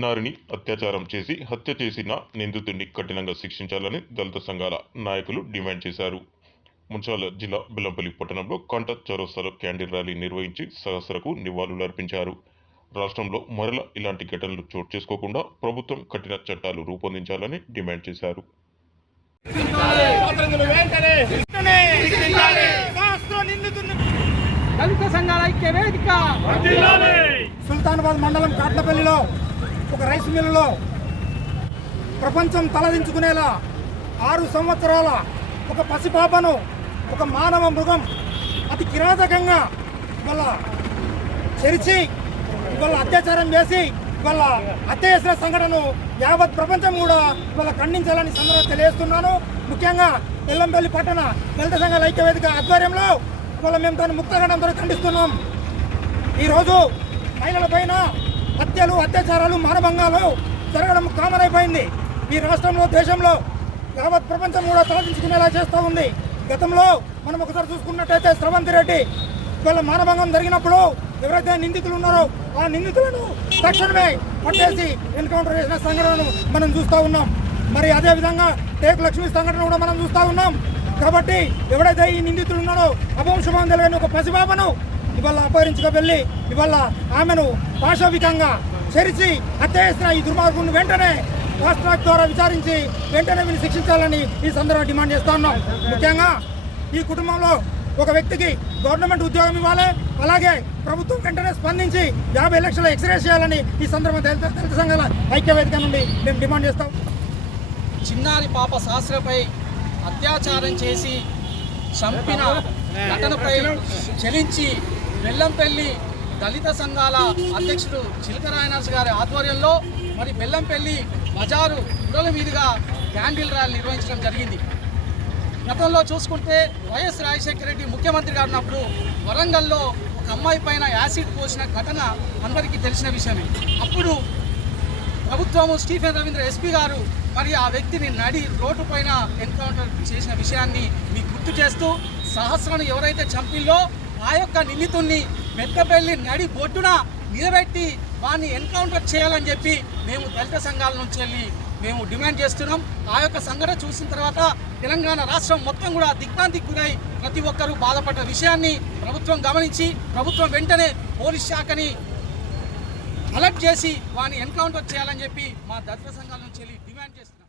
చిన్నారిని అత్యాచారం చేసి హత్య చేసిన నిందితుడిని కఠినంగా శిక్షించాలని దళిత సంఘాల నాయకులు డిమాండ్ చేశారు. మున్సిపల్ జిల్లా బెల్లంపల్లి పట్టణంలో కంట చౌరస్తాలో క్యాండిల్ ర్యాలీ నిర్వహించి సహస్రకు నివాళులర్పించారు. రాష్ట్రంలో మరలా ఇలాంటి ఘటనలు చోటు చేసుకోకుండా ప్రభుత్వం కఠిన చట్టాలు రూపొందించాలని డిమాండ్ చేశారు. దళిత సంఘాల ఐక్య వేదిక సుల్తానాబాద్ మండలం కాట్లపల్లిలో ఒక రైస్ మిల్లులో ప్రపంచం తలదించుకునేలా 6 సంవత్సరాల ఒక పసిపాపను ఒక మానవ మృగం అతి కిరాతకంగా ఇవాళ చెరిచి ఇవాళ అత్యాచారం చేసి ఇవాళ హత్య చేసిన సంఘటనను యావత్ ప్రపంచం కూడా ఇవాళ ఖండించాలని సందర్భంగా తెలియజేస్తున్నాను. ముఖ్యంగా బెల్లంపల్లి పట్టణ దళిత సంఘాల ఐక్య వేదిక ఆధ్వర్యంలో ఇవాళ మేము దాన్ని ముక్తఖండంతో ఖండిస్తున్నాం. ఈరోజు మహిళల పైన హత్యలు అత్యాచారాలు మానభంగాలు జరగడం కామన్ అయిపోయింది. ఈ రాష్ట్రంలో దేశంలో యావత్ ప్రపంచం కూడా తలదించుకునేలా చేస్తూ ఉంది. గతంలో మనం ఒకసారి చూసుకున్నట్టయితే స్రవంతి రెడ్డి ఇవాళ మానభంగం జరిగినప్పుడు ఎవరైతే నిందితులు ఉన్నారో ఆ నిందితులను తక్షణమే పట్టేసి ఎన్కౌంటర్ చేసిన సంఘటనను మనం చూస్తూ ఉన్నాం. మరి అదేవిధంగా టేకు లక్ష్మి సంఘటన కూడా మనం చూస్తూ ఉన్నాం. కాబట్టి ఎవడైతే ఈ నిందితులు ఉన్నారో అభంశుభం తెలియని ఒక పసిబాబను ఇవాళ అపహరించుకు వెళ్ళి ఇవాళ ఆమెను పాశవికంగా చెరిచి హత్య చేసిన ఈ దుర్మార్గుని వెంటనే ఫాస్ట్ ట్రాక్ ద్వారా విచారించి వెంటనే వీళ్ళు శిక్షించాలని ఈ సందర్భంగా డిమాండ్ చేస్తూ ఉన్నాం. ముఖ్యంగా ఈ కుటుంబంలో ఒక వ్యక్తికి గవర్నమెంట్ ఉద్యోగం ఇవ్వాలి, అలాగే ప్రభుత్వం వెంటనే స్పందించి 50 లక్షల ఎక్స్రేస్ చేయాలని ఈ సందర్భంగా దళిత సంఘాల ఐక్య వేదిక నుండి మేము డిమాండ్ చేస్తాం. చిన్నారి పాప శాస్త్రపై అత్యాచారం చేసి చంపిన ఘటనపై చెలించి బెల్లంపల్లి దళిత సంఘాల అధ్యక్షుడు చిలకరాయనర్స్ గారి ఆధ్వర్యంలో మరి బెల్లంపల్లి బజారు గుడల మీదుగా క్యాండిల్ ర్యాలీ నిర్వహించడం జరిగింది. గతంలో చూసుకుంటే వైఎస్ రాజశేఖర రెడ్డి ముఖ్యమంత్రిగా ఉన్నప్పుడు వరంగల్లో ఒక అమ్మాయి పైన యాసిడ్ పోసిన ఘటన అందరికీ తెలిసిన విషయమే. అప్పుడు ప్రభుత్వము స్టీఫెన్ రవీంద్ర ఎస్పీ గారు మరి ఆ వ్యక్తిని నడి రోడ్డు పైన ఎన్కౌంటర్ చేసిన విషయాన్ని మీకు గుర్తు చేస్తూ సహస్రను ఎవరైతే చంపిల్లో ఆ యొక్క నిందితుడిని పెద్దపల్లి నడి బొడ్డున నిలబెట్టి వాడిని ఎన్కౌంటర్ చేయాలని చెప్పి మేము దళిత సంఘాల నుంచి వెళ్ళి మేము డిమాండ్ చేస్తున్నాం. ఆ యొక్క సంఘటన చూసిన తర్వాత తెలంగాణ రాష్ట్రం మొత్తం కూడా దిగ్భ్రాంతికి గురై ప్రతి ఒక్కరూ బాధపడ్డ విషయాన్ని ప్రభుత్వం గమనించి ప్రభుత్వం వెంటనే పోలీస్ శాఖని అలర్ట్ చేసి వాడిని ఎన్కౌంటర్ చేయాలని చెప్పి మా దళిత సంఘాల నుంచి వెళ్ళి డిమాండ్ చేస్తున్నాం.